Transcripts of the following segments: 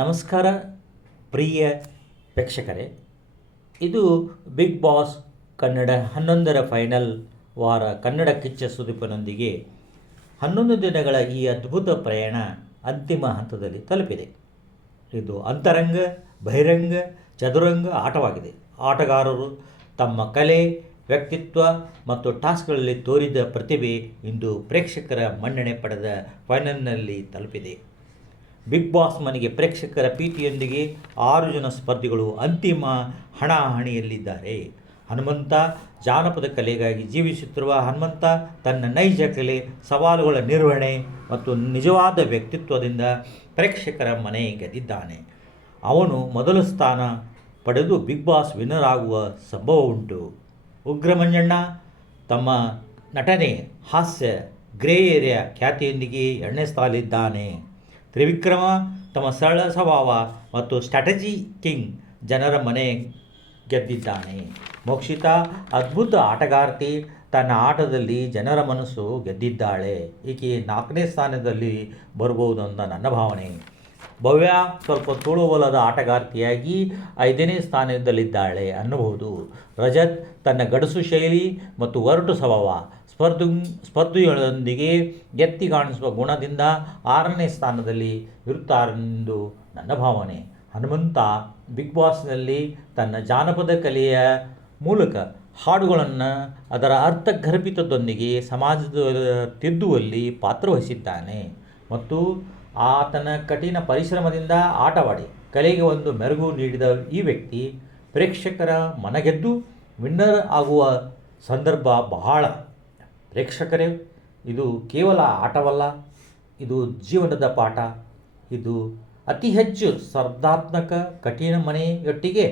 ನಮಸ್ಕಾರ, ಪ್ರಿಯ ಪ್ರೇಕ್ಷಕರೇ ಇದು big boss Kannada ಹನ್ನೊಂದರ ಫೈನಲ್ ವಾರ ಕನ್ನಡ ಕಿಚ್ಚ ಸುದೀಪನೊಂದಿಗೆ ಹನ್ನೊಂದು ದಿನಗಳ ಈ ಅದ್ಭುತ ಪ್ರಯಾಣ ಅಂತಿಮ ಹಂತದಲ್ಲಿ ತಲುಪಿದೆ. ಇದು ಅಂತರಂಗ, ಬಹಿರಂಗ, ಚದುರಂಗ ಆಟವಾಗಿದೆ. ಆಟಗಾರರು ತಮ್ಮ ಕಲೆ, ವ್ಯಕ್ತಿತ್ವ ಮತ್ತು ಟಾಸ್ಕ್ಗಳಲ್ಲಿ ತೋರಿದ ಪ್ರತಿಭೆ ಇಂದು ಪ್ರೇಕ್ಷಕರ ಮನ್ನಣೆ ಪಡೆದ ಫೈನಲ್ನಲ್ಲಿ ತಲುಪಿದೆ. ಬಿಗ್ ಬಾಸ್ ಮನೆಗೆ ಪ್ರೇಕ್ಷಕರ ಪ್ರೀತಿಯೊಂದಿಗೆ ಆರು ಜನ ಸ್ಪರ್ಧಿಗಳು ಅಂತಿಮ ಹಣಾಹಣಿಯಲ್ಲಿದ್ದಾರೆ. ಹನುಮಂತ ಜಾನಪದ ಕಲೆಗಾಗಿ ಜೀವಿಸುತ್ತಿರುವ ಹನುಮಂತ ತನ್ನ ನೈಜ ಕಲೆ, ಸವಾಲುಗಳ ನಿರ್ವಹಣೆ ಮತ್ತು ನಿಜವಾದ ವ್ಯಕ್ತಿತ್ವದಿಂದ ಪ್ರೇಕ್ಷಕರ ಮನೆ ಗೆದ್ದಿದ್ದಾನೆ ಅವನು ಮೊದಲ ಸ್ಥಾನ ಪಡೆದು ಬಿಗ್ ಬಾಸ್ ವಿನ್ನರ್ ಆಗುವ ಸಂಭವ ಉಂಟು. ಉಗ್ರ ಮಂಜಣ್ಣ ತಮ್ಮ ನಟನೆ ಹಾಸ್ಯ, ಗ್ರೇ ಏರಿಯಾ ಖ್ಯಾತಿಯೊಂದಿಗೆ ಎರಡನೇ ಸ್ಥಾನದಲ್ಲಿದ್ದಾನೆ. ತ್ರಿವಿಕ್ರಮ ತಮ್ಮ ಸರಳ ಸ್ವಭಾವ ಮತ್ತು ಸ್ಟ್ರಾಟಜಿ ಕಿಂಗ್ ಜನರ ಮನೆ ಗೆದ್ದಿದ್ದಾನೆ. ಮೋಕ್ಷಿತಾ ಅದ್ಭುತ ಆಟಗಾರ್ತಿ ತನ್ನ ಆಟದಲ್ಲಿ ಜನರ ಮನಸ್ಸು ಗೆದ್ದಿದ್ದಾಳೆ. ಈಕೆ ನಾಲ್ಕನೇ ಸ್ಥಾನದಲ್ಲಿ ಬರಬಹುದು ಅಂತ ನನ್ನ ಭಾವನೆ. ಭವ್ಯ, ಸ್ವಲ್ಪ ತೋಳುವಲದ ಆಟಗಾರ್ತಿಯಾಗಿ ಐದನೇ ಸ್ಥಾನದಲ್ಲಿದ್ದಾಳೆ ಅನ್ನಬಹುದು. ರಜತ್ ತನ್ನ ಗಡಸು ಶೈಲಿ ಮತ್ತು ಒರಟು ಸ್ವಭಾವ ಸ್ಪರ್ಧು ಸ್ಪರ್ಧಿಗಳೊಂದಿಗೆ ಎತ್ತಿ ಕಾಣಿಸುವ ಗುಣದಿಂದ ಆರನೇ ಸ್ಥಾನದಲ್ಲಿ ಇರುತ್ತಾರೆಂದು ನನ್ನ ಭಾವನೆ. ಹನುಮಂತ ಬಿಗ್ ಬಾಸ್ನಲ್ಲಿ ತನ್ನ ಜಾನಪದ ಕಲೆಯ ಮೂಲಕ ಹಾಡುಗಳನ್ನು ಅದರ ಅರ್ಥಗರ್ಭಿತದೊಂದಿಗೆ ಸಮಾಜದ ತಿದ್ದುವಲ್ಲಿ ಪಾತ್ರವಹಿಸಿದ್ದಾನೆ. ಮತ್ತು ಆತನ ಕಠಿಣ ಪರಿಶ್ರಮದಿಂದ ಆಟವಾಡಿ ಕಲೆಗೆ ಒಂದು ಮೆರುಗು ನೀಡಿದ ಈ ವ್ಯಕ್ತಿ ಪ್ರೇಕ್ಷಕರ ಮನಗೆದ್ದು ವಿನ್ನರ್ ಆಗುವ ಸಂದರ್ಭ ಬಹಳ. ಪ್ರೇಕ್ಷಕರೇ, ಇದು ಕೇವಲ ಆಟವಲ್ಲ, ಇದು ಜೀವನದ ಪಾಠ. ಇದು ಅತಿ ಹೆಚ್ಚು ಸ್ಪರ್ಧಾತ್ಮಕ ಕಠಿಣ ಮನೆಯೊಟ್ಟಿಗೆ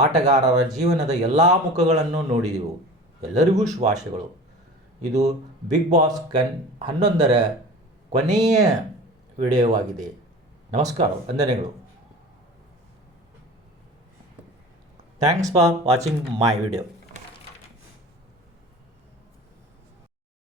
ಆಟಗಾರರ ಜೀವನದ ಎಲ್ಲ ಮುಖಗಳನ್ನು ನೋಡಿದೆವು. ಎಲ್ಲರಿಗೂ ಶುಭಾಶಯಗಳು. ಇದು ಬಿಗ್ ಬಾಸ್ ಕನ್ ಹನ್ನೊಂದರ ಕೊನೆಯ ವಿಡಿಯೋವಾಗಿದೆ. ನಮಸ್ಕಾರ, ವಂದನೆಗಳು. Thanks for watching my video